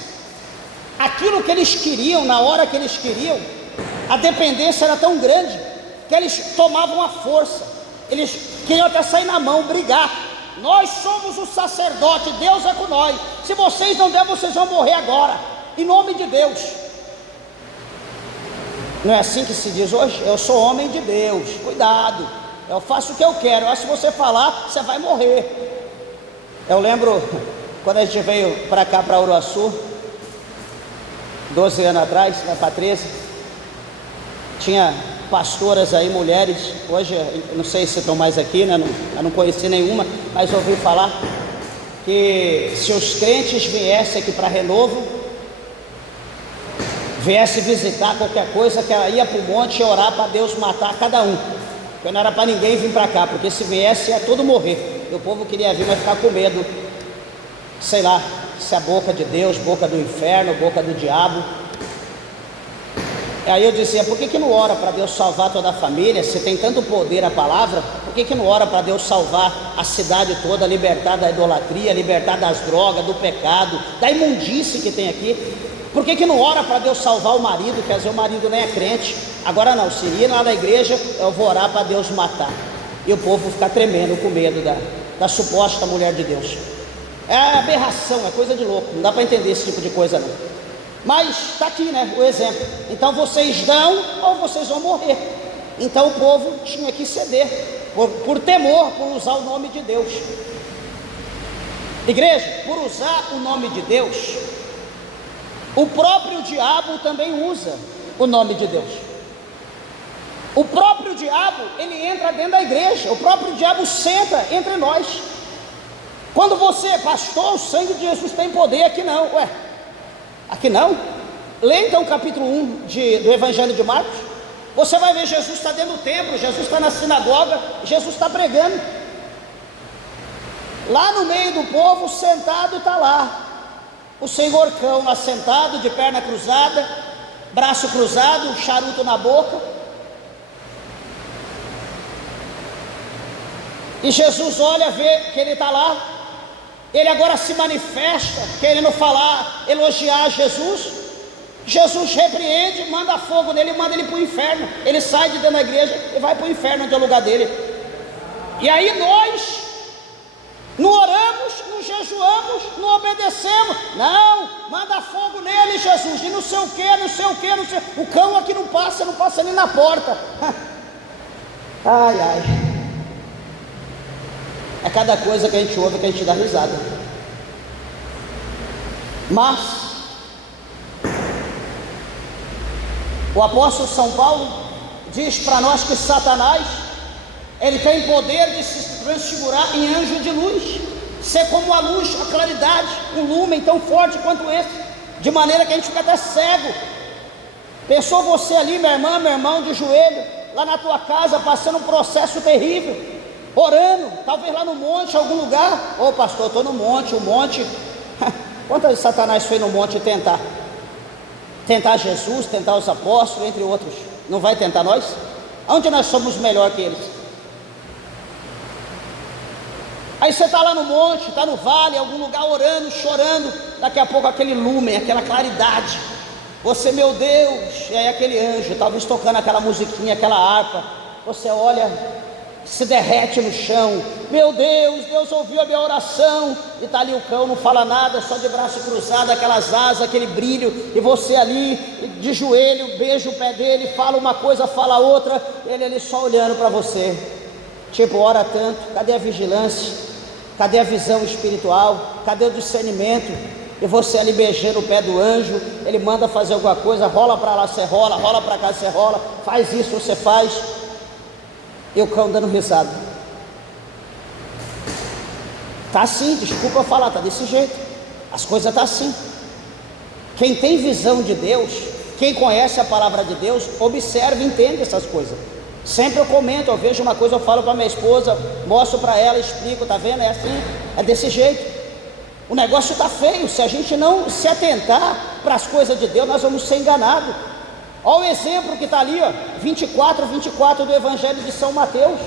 aquilo que eles queriam, na hora que eles queriam, a dependência era tão grande, que eles tomavam a força, eles queriam até sair na mão, brigar. Nós somos o sacerdote, Deus é com nós, se vocês não der, vocês vão morrer agora, em nome de Deus. Não é assim que se diz hoje? Eu sou homem de Deus, cuidado, eu faço o que eu quero, mas se você falar, você vai morrer. Eu lembro, quando a gente veio para cá, para Uruaçu, 12 anos atrás, vai para 13, tinha pastoras aí, mulheres, hoje eu não sei se estão mais aqui, né? Eu não conheci nenhuma, mas ouvi falar que se os crentes viessem aqui para Renovo, viesse visitar qualquer coisa, que ela ia para o monte e orar para Deus matar cada um, porque não era para ninguém vir para cá, porque se viesse ia todo morrer, e o povo queria vir, mas ficar com medo, sei lá, se é a boca de Deus, boca do inferno, boca do diabo. Aí eu dizia, por que não ora para Deus salvar toda a família? Se tem tanto poder a palavra, por que não ora para Deus salvar a cidade toda, libertar da idolatria, libertar das drogas, do pecado, da imundície que tem aqui? Por que não ora para Deus salvar o marido, quer dizer, o marido nem é crente? Agora não, se ir lá na igreja, eu vou orar para Deus matar. E o povo ficar tremendo com medo da suposta mulher de Deus. É aberração, é coisa de louco, não dá para entender esse tipo de coisa não. Mas está aqui, né, o exemplo. Então vocês dão ou vocês vão morrer. Então o povo tinha que ceder, por temor, por usar o nome de Deus. Igreja, por usar o nome de Deus, o próprio diabo também usa o nome de Deus. O próprio diabo, ele entra dentro da igreja. O próprio diabo senta entre nós. Quando você, pastor, o sangue de Jesus tem poder. Aqui não, ué, aqui não. Lê então o capítulo 1 do Evangelho de Marcos. Você vai ver, Jesus está dentro do templo, Jesus está na sinagoga, Jesus está pregando. Lá no meio do povo, sentado está lá o senhor cão lá sentado, de perna cruzada, braço cruzado, charuto na boca. E Jesus olha, vê que ele está lá. Ele agora se manifesta, querendo falar, elogiar Jesus. Jesus repreende, manda fogo nele, manda ele para o inferno. Ele sai de dentro da igreja e vai para o inferno, onde é o lugar dele. E aí nós não oramos, não jejuamos, não obedecemos. Não, manda fogo nele, Jesus. E não sei o que, não sei o que, não sei. O cão aqui não passa nem na porta. Ai, ai. É cada coisa que a gente ouve que a gente dá risada. Mas o apóstolo São Paulo diz para nós que Satanás, ele tem poder de se transfigurar em anjo de luz, ser como a luz, a claridade, um lumen tão forte quanto esse, de maneira que a gente fica até cego. Pensou você ali, minha irmã, meu irmão, de joelho, lá na tua casa, passando um processo terrível, orando, talvez lá no monte, algum lugar. Ô pastor, eu estou no monte, o monte. Quantas vezes Satanás foi no monte tentar Jesus, tentar os apóstolos, entre outros? Não vai tentar nós? Onde nós somos melhor que eles? Aí você está lá no monte, está no vale, em algum lugar orando, chorando. Daqui a pouco aquele lumen, aquela claridade. Você, meu Deus, e aí aquele anjo, talvez tocando aquela musiquinha, aquela harpa. Você olha, se derrete no chão. Meu Deus, Deus ouviu a minha oração. E está ali o cão, não fala nada, só de braço cruzado, aquelas asas, aquele brilho. E você ali, de joelho, beija o pé dele, fala uma coisa, fala outra. Ele ali só olhando para você. Tipo, ora tanto, cadê a vigilância? Cadê a visão espiritual? Cadê o discernimento? E você ali beijando o pé do anjo, ele manda fazer alguma coisa, rola para lá, você rola, rola para cá, você rola, faz isso, você faz. E o cão dando risada. Tá assim, desculpa falar, tá desse jeito. As coisas tá assim. Quem tem visão de Deus, quem conhece a palavra de Deus, observa e entende essas coisas. Sempre eu comento, eu vejo uma coisa, eu falo para minha esposa, mostro para ela, explico, tá vendo? É assim, é desse jeito. O negócio está feio. Se a gente não se atentar para as coisas de Deus, nós vamos ser enganados. Olha o exemplo que está ali, ó, 24 do Evangelho de São Mateus.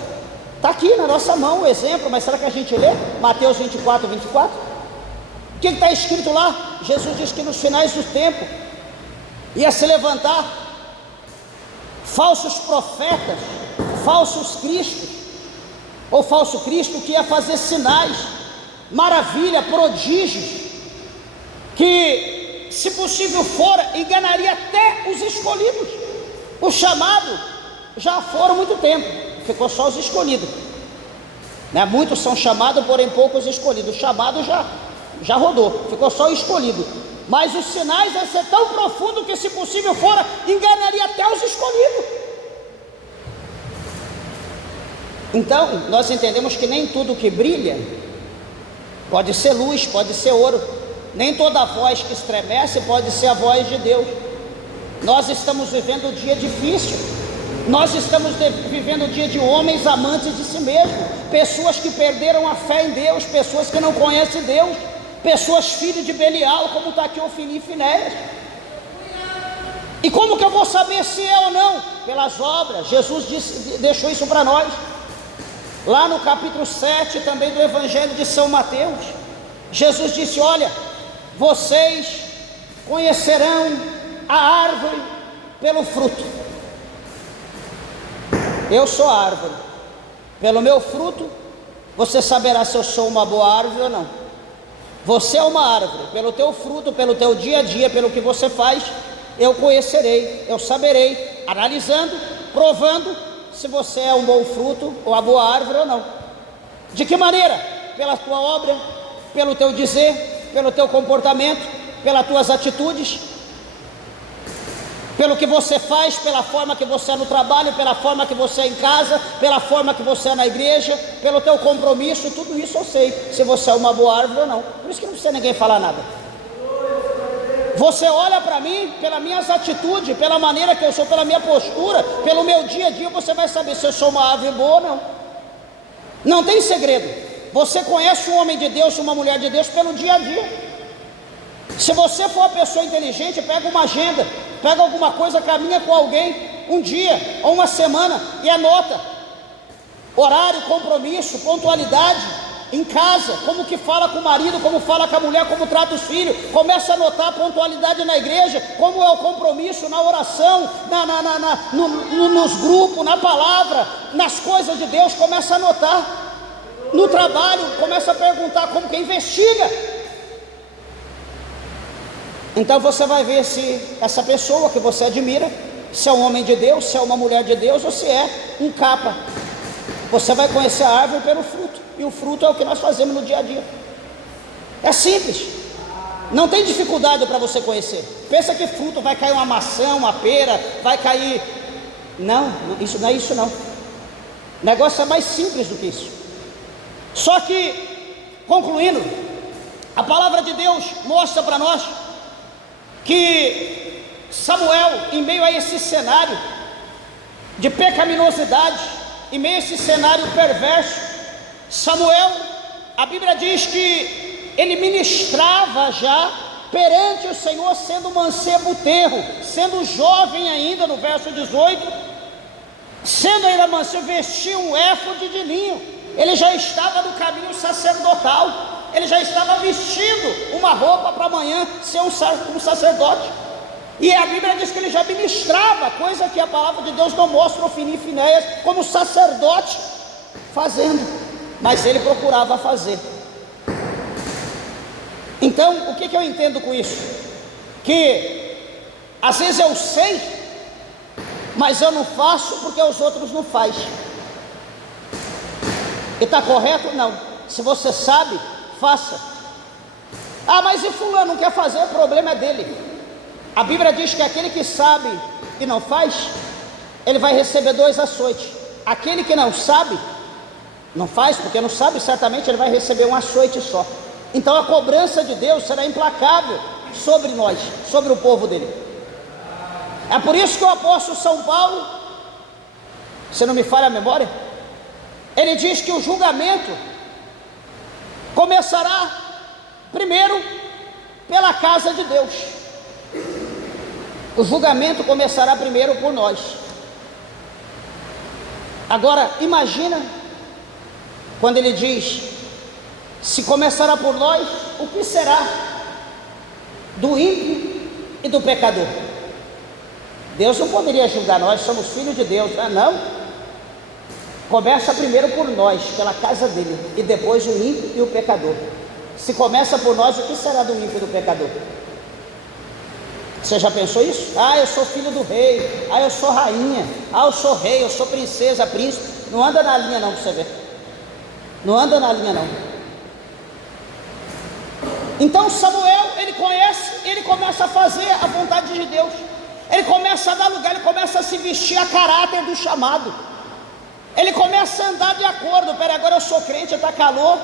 Está aqui na nossa mão o exemplo, mas será que a gente lê? Mateus 24. O que está escrito lá? Jesus diz que nos finais do tempo ia se levantar falsos profetas, falsos cristos, ou falso Cristo, que ia fazer sinais, maravilha, prodígios, que, se possível fora, enganaria até os escolhidos. O chamado já foram muito tempo, ficou só os escolhidos, né? Muitos são chamados, porém poucos escolhidos. O chamado já rodou, ficou só o escolhido. Mas os sinais vão ser tão profundos que, se possível fora, enganaria até os escolhidos. Então, nós entendemos que nem tudo que brilha pode ser luz, pode ser ouro. Nem toda voz que estremece pode ser a voz de Deus. Nós estamos vivendo um dia difícil. Nós estamos vivendo um dia de homens amantes de si mesmos, pessoas que perderam a fé em Deus, pessoas que não conhecem Deus, pessoas filhos de Belial, como está aqui Ofni e Finéias. E como que eu vou saber se é ou não? Pelas obras. Jesus deixou isso para nós. Lá no capítulo 7 também do Evangelho de São Mateus, Jesus disse: olha, vocês conhecerão a árvore pelo fruto. Eu sou a árvore, pelo meu fruto você saberá se eu sou uma boa árvore ou não. Você é uma árvore, pelo teu fruto, pelo teu dia a dia, pelo que você faz, eu conhecerei, eu saberei, analisando, provando se você é um bom fruto ou a boa árvore ou não. De que maneira? Pela tua obra, pelo teu dizer, pelo teu comportamento, pelas tuas atitudes, pelo que você faz, pela forma que você é no trabalho, pela forma que você é em casa, pela forma que você é na igreja, pelo teu compromisso. Tudo isso eu sei se você é uma boa árvore ou não. Por isso que não precisa ninguém falar nada. Você olha para mim, pelas minhas atitudes, pela maneira que eu sou, pela minha postura, pelo meu dia a dia, você vai saber se eu sou uma árvore boa ou não. Não tem segredo. Você conhece um homem de Deus, uma mulher de Deus pelo dia a dia. Se você for uma pessoa inteligente, pega uma agenda, pega alguma coisa, caminha com alguém um dia ou uma semana e anota horário, compromisso, pontualidade em casa, como que fala com o marido, como fala com a mulher, como trata os filhos. Começa a anotar a pontualidade na igreja, como é o compromisso na oração, nos grupos, na palavra, nas coisas de Deus. Começa a anotar no trabalho, começa a perguntar, como que investiga. Então você vai ver se essa pessoa que você admira, se é um homem de Deus, se é uma mulher de Deus, ou se é um capa. Você vai conhecer a árvore pelo fruto, e o fruto é o que nós fazemos no dia a dia. É simples, não tem dificuldade para você conhecer. Pensa que fruto vai cair uma maçã, uma pera, vai cair... Não, isso não é isso não. O negócio é mais simples do que isso. Só que, concluindo, a palavra de Deus mostra para nós que Samuel, em meio a esse cenário de pecaminosidade, em meio a esse cenário perverso, Samuel, a Bíblia diz que ele ministrava já perante o Senhor, sendo mancebo terro, sendo jovem ainda, no verso 18, sendo ainda mancebo, vestia um éfode de linho. Ele já estava no caminho sacerdotal. Ele já estava vestindo uma roupa para amanhã ser um sacerdote. E a Bíblia diz que ele já ministrava, coisa que a palavra de Deus não mostra, Ofni e Finéias, como sacerdote fazendo, mas ele procurava fazer. Então, o que eu entendo com isso? Que às vezes eu sei, mas eu não faço porque os outros não fazem. E está correto? Não. Se você sabe, faça. Ah, mas e fulano não quer fazer, o problema é dele. A Bíblia diz que aquele que sabe e não faz, ele vai receber 2 açoites. Aquele que não sabe, não faz, porque não sabe, certamente ele vai receber um açoite só. Então a cobrança de Deus será implacável sobre nós, sobre o povo dele. É por isso que o apóstolo São Paulo, se não me falha a memória, ele diz que o julgamento começará primeiro pela casa de Deus. O julgamento começará primeiro por nós. Agora imagina quando ele diz: se começará por nós, o que será do ímpio e do pecador? Deus não poderia julgar nós, somos filhos de Deus, não. Começa primeiro por nós, pela casa dele, e depois o ímpio e o pecador. Se começa por nós, o que será do ímpio e do pecador? Você já pensou isso? Ah, eu sou filho do rei, ah, eu sou rainha, ah, eu sou rei, eu sou princesa, príncipe. Não anda na linha não, para você ver. Não anda na linha não. Então Samuel, ele conhece, ele começa a fazer a vontade de Deus. Ele começa a dar lugar, ele começa a se vestir a caráter do chamado. Ele começa a andar de acordo. Pera, agora eu sou crente, está calor,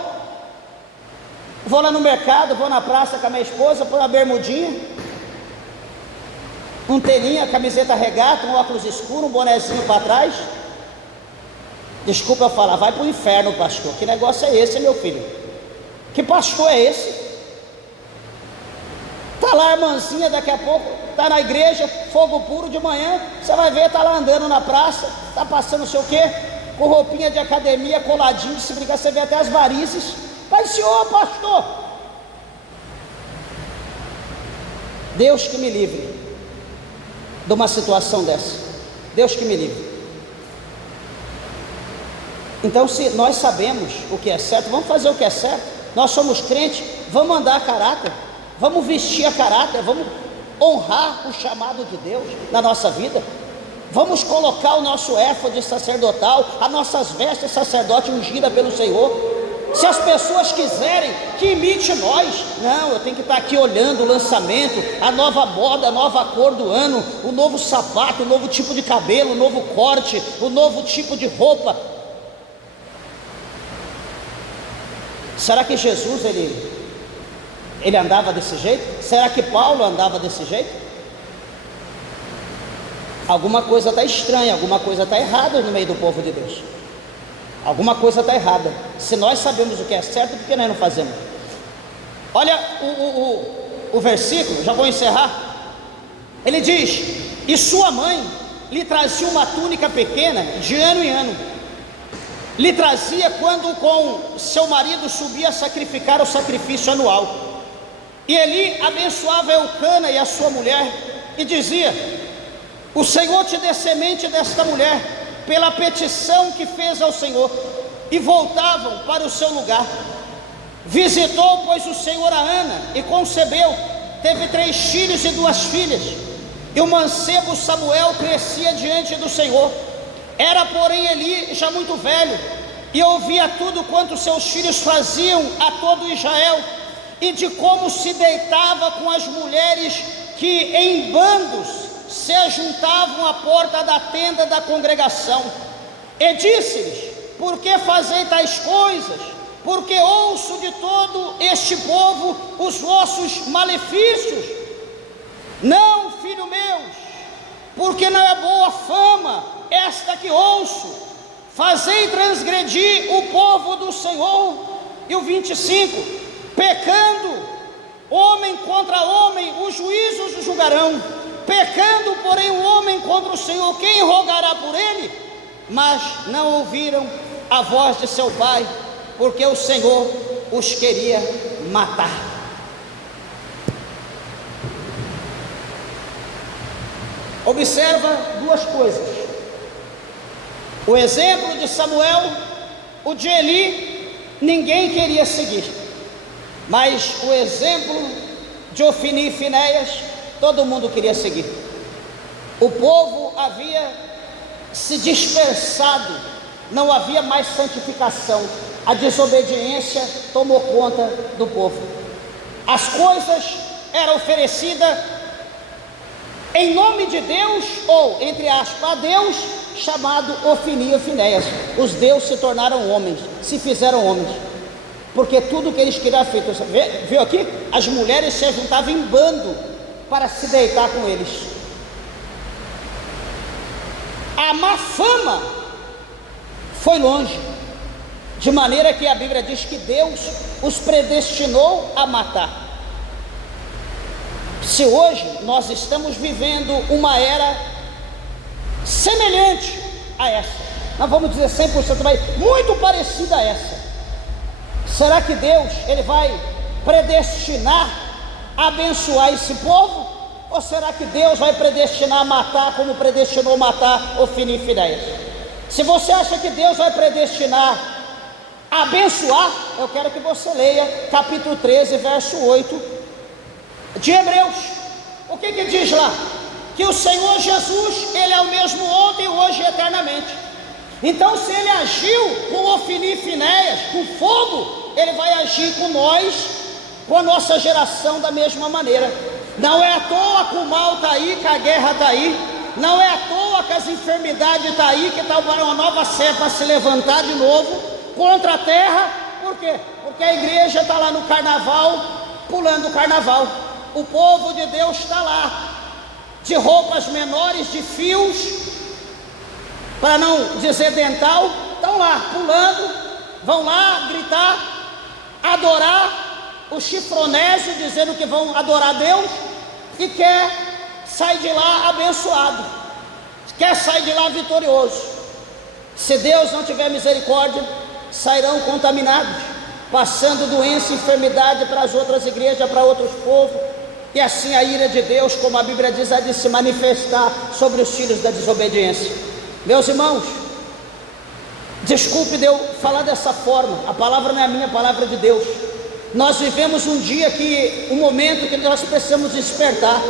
vou lá no mercado, vou na praça com a minha esposa, põe uma bermudinha, um teninha, camiseta regata, um óculos escuro, um bonezinho para trás. Desculpa eu falar, vai para o inferno, pastor. Que negócio é esse, meu filho? Que pastor é esse? Está lá a irmãzinha, daqui a pouco está na igreja, fogo puro. De manhã você vai ver, está lá andando na praça, está passando não sei o que, com roupinha de academia, coladinho, de se brincar, você vê até as varizes. Mas senhor pastor, Deus que me livre de uma situação dessa, Deus que me livre. Então, se nós sabemos o que é certo, vamos fazer o que é certo. Nós somos crentes, vamos andar a caráter, vamos vestir a caráter, vamos honrar o chamado de Deus na nossa vida. Vamos colocar o nosso éfode sacerdotal, as nossas vestes sacerdote ungida pelo Senhor. Se as pessoas quiserem que imite nós, não, eu tenho que estar aqui olhando o lançamento, a nova moda, a nova cor do ano, o novo sapato, o novo tipo de cabelo, o novo corte, o novo tipo de roupa. Será que Jesus ele andava desse jeito? Será que Paulo andava desse jeito? Alguma coisa está estranha, alguma coisa está errada no meio do povo de Deus. Alguma coisa está errada. Se nós sabemos o que é certo, por que nós não fazemos? Olha o versículo, já vou encerrar. Ele diz: e sua mãe lhe trazia uma túnica pequena de ano em ano. Lhe trazia quando com seu marido subia a sacrificar o sacrifício anual. E Eli abençoava Eucana e a sua mulher e dizia: o Senhor te dê semente desta mulher, pela petição que fez ao Senhor. E voltavam para o seu lugar. Visitou, pois, o Senhor a Ana, e concebeu, teve 3 filhos e 2 filhas. E o mancebo Samuel crescia diante do Senhor. Era, porém, Eli já muito velho, e ouvia tudo quanto seus filhos faziam a todo Israel, e de como se deitava com as mulheres que em bandos se ajuntavam à porta da tenda da congregação. E disse-lhes: por que fazei tais coisas? Porque ouço de todo este povo os vossos malefícios. Não, filho meus, porque não é boa fama esta que ouço. Fazei transgredir o povo do Senhor. E o 25: pecando homem contra homem, os juízos o julgarão. Pecando, porém, o homem contra o Senhor, quem rogará por ele? Mas não ouviram a voz de seu pai, porque o Senhor os queria matar. Observa 2 coisas: o exemplo de Samuel, o de Eli, ninguém queria seguir, mas o exemplo de Ofni e Finéias, todo mundo queria seguir. O povo havia se dispersado, não havia mais santificação, a desobediência tomou conta do povo. As coisas eram oferecidas em nome de Deus, ou entre aspas, a Deus, chamado Ofni e Finéias. Os deuses se tornaram homens, se fizeram homens, porque tudo que eles queriam feito. Viu aqui? As mulheres se juntavam em bando para se deitar com eles. A má fama foi longe, de maneira que a Bíblia diz que Deus os predestinou a matar. Se hoje nós estamos vivendo uma era semelhante a essa, nós vamos dizer 100%, mas muito parecida a essa, será que Deus ele vai predestinar a abençoar esse povo? Ou será que Deus vai predestinar a matar, como predestinou matar Ofni e Finéias? Se você acha que Deus vai predestinar a abençoar, eu quero que você leia capítulo 13, verso 8 de Hebreus. O que diz lá? Que o Senhor Jesus, Ele é o mesmo ontem, hoje e eternamente. Então, se Ele agiu com Ofni e Finéias, com fogo, Ele vai agir com nós, com a nossa geração da mesma maneira. Não é à toa que o mal está aí, que a guerra está aí. Não é à toa que as enfermidades estão aí, que está uma nova cepa se levantar de novo contra a terra. Por quê? Porque a igreja está lá no carnaval, pulando o carnaval. O povo de Deus está lá, de roupas menores, de fios, para não dizer dental, estão lá pulando, vão lá gritar, adorar o chifronésio, dizendo que vão adorar Deus, e quer sai de lá abençoado, quer sair de lá vitorioso. Se Deus não tiver misericórdia, sairão contaminados, passando doença e enfermidade para as outras igrejas, para outros povos, e assim a ira de Deus, como a Bíblia diz, há de se manifestar sobre os filhos da desobediência. Meus irmãos, desculpe de eu falar dessa forma, a palavra não é a minha, a palavra é de Deus. Nós vivemos um dia um momento que nós precisamos despertar.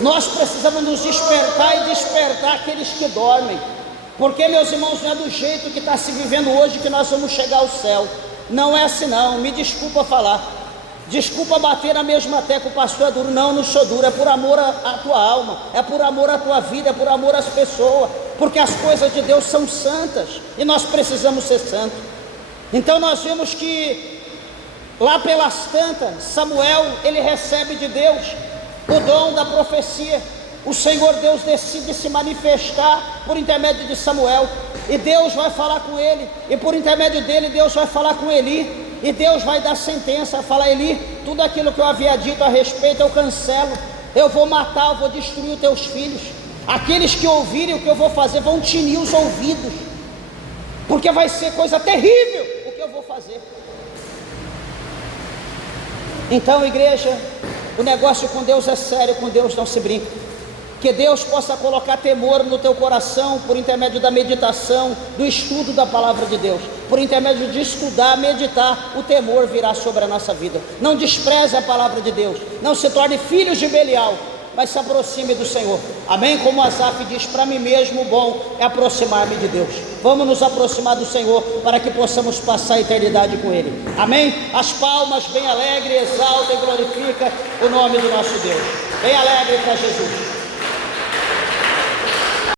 Nós precisamos nos despertar e despertar aqueles que dormem, porque, meus irmãos, não é do jeito que está se vivendo hoje que nós vamos chegar ao céu. Não é assim não, me desculpa falar, desculpa bater na mesma tecla, o pastor é duro. Não sou duro, é por amor à tua alma, é por amor à tua vida, é por amor às pessoas, porque as coisas de Deus são santas e nós precisamos ser santos. Então nós vemos que lá pelas tantas, Samuel, ele recebe de Deus o dom da profecia. O Senhor Deus decide se manifestar por intermédio de Samuel, e Deus vai falar com ele, e por intermédio dele Deus vai falar com Eli, e Deus vai dar sentença, falar: Eli, tudo aquilo que eu havia dito a respeito eu cancelo, eu vou matar, eu vou destruir os teus filhos. Aqueles que ouvirem o que eu vou fazer vão tinir os ouvidos, porque vai ser coisa terrível o que eu vou fazer. Então, igreja, o negócio com Deus é sério, com Deus não se brinca. Que Deus possa colocar temor no teu coração por intermédio da meditação, do estudo da palavra de Deus. Por intermédio de estudar, meditar, o temor virá sobre a nossa vida. Não despreze a palavra de Deus, não se torne filhos de Belial, mas se aproxime do Senhor. Amém? Como Asaf diz: para mim mesmo o bom é aproximar-me de Deus. Vamos nos aproximar do Senhor para que possamos passar a eternidade com Ele. Amém? As palmas bem alegre, exalta e glorifica o nome do nosso Deus. Bem alegre para Jesus.